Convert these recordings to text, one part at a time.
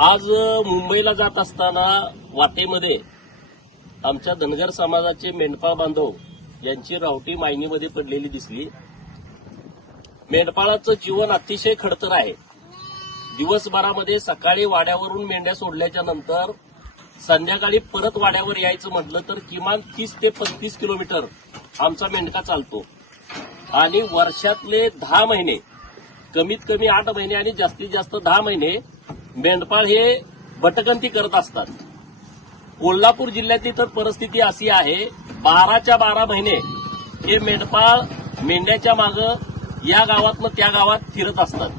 आज मुंबईला जात असताना वाटेमध्ये आमच्या धनगर समाजाचे मेंढपाळ बांधव यांची रावटी मायनीमध्ये पडलेली दिसली। मेंढपाळाचं जीवन अतिशय खडतर आहे। दिवसभरामध्ये सकाळी वाड्यावरून मेंढ्या सोडल्याच्या नंतर संध्याकाळी परत वाड्यावर यायचं म्हटलं तर किमान 30 ते 35 किलोमीटर आमचा मेंढका चालतो आणि वर्षातले 10 महिने, कमीत कमी 8 महिने आणि जास्तीत जास्त 10 महिने मेंढपाळ हे भटकंती करत असतात। कोल्हापूर जिल्ह्यातली तर परिस्थिती अशी आहे, 12च्या 12 महिने हे मेंढपाळ मेंढ्याच्या मागं या गावातनं त्या गावात फिरत असतात।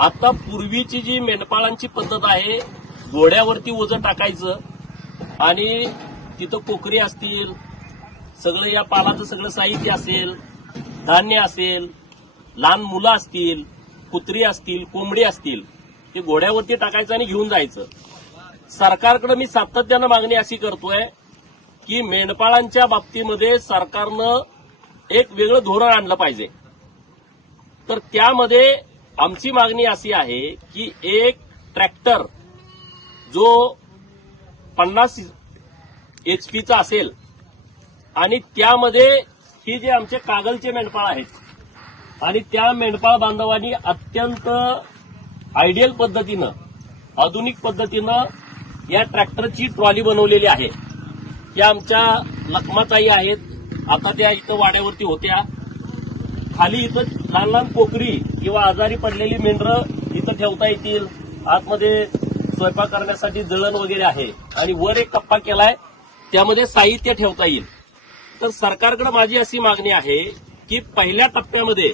आता पूर्वीची जी मेंढपाळांची पद्धत आहे, घोड्यावरती ओझं टाकायचं आणि तिथं कोकरी असतील, सगळं या पालाचं सगळं साहित्य असेल, धान्य असेल, लहान मुलं असतील, कुत्री असतील, कोंबडी असतील, ते घोड्यावरती टाकायचं आणि घेऊन जायचं। सरकारकडे मी सातत्यानं मागणी अशी करतोय की मेंढपाळांच्या बाबतीमध्ये सरकारनं एक वेगळं धोरण आणलं पाहिजे। तर त्यामध्ये आमची मागणी अशी आहे की एक ट्रॅक्टर जो 50 HP असेल आणि त्यामध्ये ही जे आमचे कागलचे मेंढपाळ आहेत आणि त्या मेंढपाळ बांधवांनी अत्यंत आयडियल पद्धतीनं, आधुनिक पद्धतीनं या ट्रॅक्टरची ट्रॉली बनवलेली आहे। त्या आमच्या लखमाताई आहेत, आता त्या इथं वाड्यावरती होत्या। खाली इथं लहान लहान कोकरी किंवा आजारी पडलेली मेंढरं इथं ठेवता येतील। आतमध्ये स्वयंपाक करण्यासाठी जळण वगैरे आहे आणि वर एक कप्पा केलाय, त्यामध्ये साहित्य ठेवता येईल। तर सरकारकडे माझी अशी मागणी आहे की पहिल्या टप्प्यामध्ये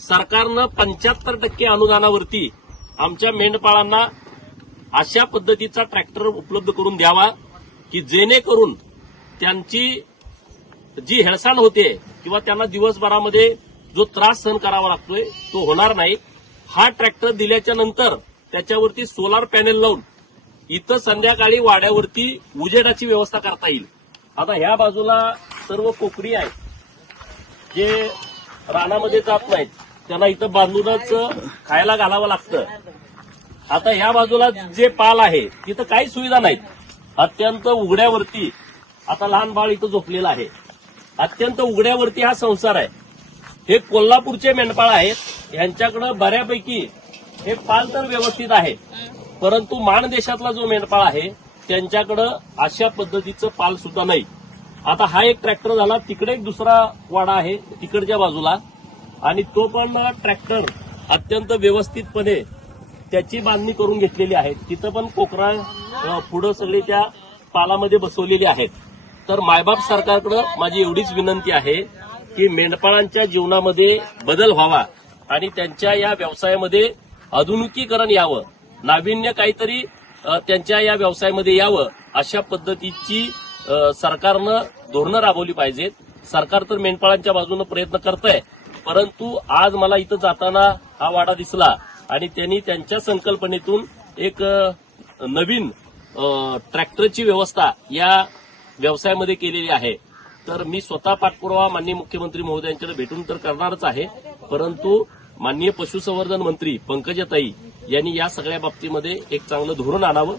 सरकारनं 75% अनुदानावरती आमच्या मेंढपाळांना अशा पद्धतीचा ट्रॅक्टर उपलब्ध करून द्यावा की जेणेकरून त्यांची जी हेळसांड होते किंवा त्यांना दिवसभरामध्ये जो त्रास सहन करावा लागतोय तो होणार नाही। हा ट्रॅक्टर दिल्याच्या नंतर त्याच्यावरती सोलार पॅनेल लावून इथं संध्याकाळी वाड्यावरती उजेडाची व्यवस्था करता येईल। आता ह्या बाजूला सर्व कोकरी आहेत, जे रानामध्ये जात नाहीत, त्यांना इथं बांधूनच खायला घालावं लागतं। आता ह्या बाजूला जे पाल आहे तिथं काही सुविधा नाहीत, अत्यंत उघड्यावरती। आता लहान बाळ इथं झोपलेलं आहे, अत्यंत उघड्यावरती हा संसार आहे। हे कोल्हापूरचे मेंढपाळ आहेत, यांच्याकडे बऱ्यापैकी हे पाल तर व्यवस्थित आहे, परंतु माणदेशातला जो मेंढपाळ आहे त्यांच्याकडे अशा पद्धतीचं पाल सुद्धा नाही। आता हा एक ट्रॅक्टर झाला, तिकडे एक दुसरा वाडा आहे तिकडच्या बाजूला, आणि तो पण ट्रॅक्टर अत्यंत व्यवस्थितपणे त्याची बांधणी करून घेतलेली आहे। तिथं पण कोकरा पुढं सगळी त्या पालामध्ये बसवलेली आहेत। तर मायबाप सरकारकडे माझी एवढीच विनंती आहे की मेंढपाळांच्या जीवनामध्ये बदल व्हावा आणि त्यांच्या या व्यवसायामध्ये आधुनिकीकरण यावं, नाविन्य काहीतरी त्यांच्या या व्यवसायामध्ये यावं, अशा पद्धतीची सरकारनं धोरणं राबवली पाहिजेत। सरकार तर मेंढपाळांच्या बाजूनं प्रयत्न करतंय, परंतु आज मला इथं जाताना हा वाडा दिसला आणि त्यांनी त्यांच्या संकल्पनेतून एक नवीन ट्रॅक्टरची व्यवस्था या व्यवसायामध्ये केलेली आहे। तर मी स्वतः पाठपुरावा माननीय मुख्यमंत्री महोदयांच्याकडे भेटून तर करणारच आहे, परंतु माननीय पशुसंवर्धन मंत्री पंकजाताई यांनी या सगळ्या बाबतीमध्ये एक चांगलं धोरण आणावं।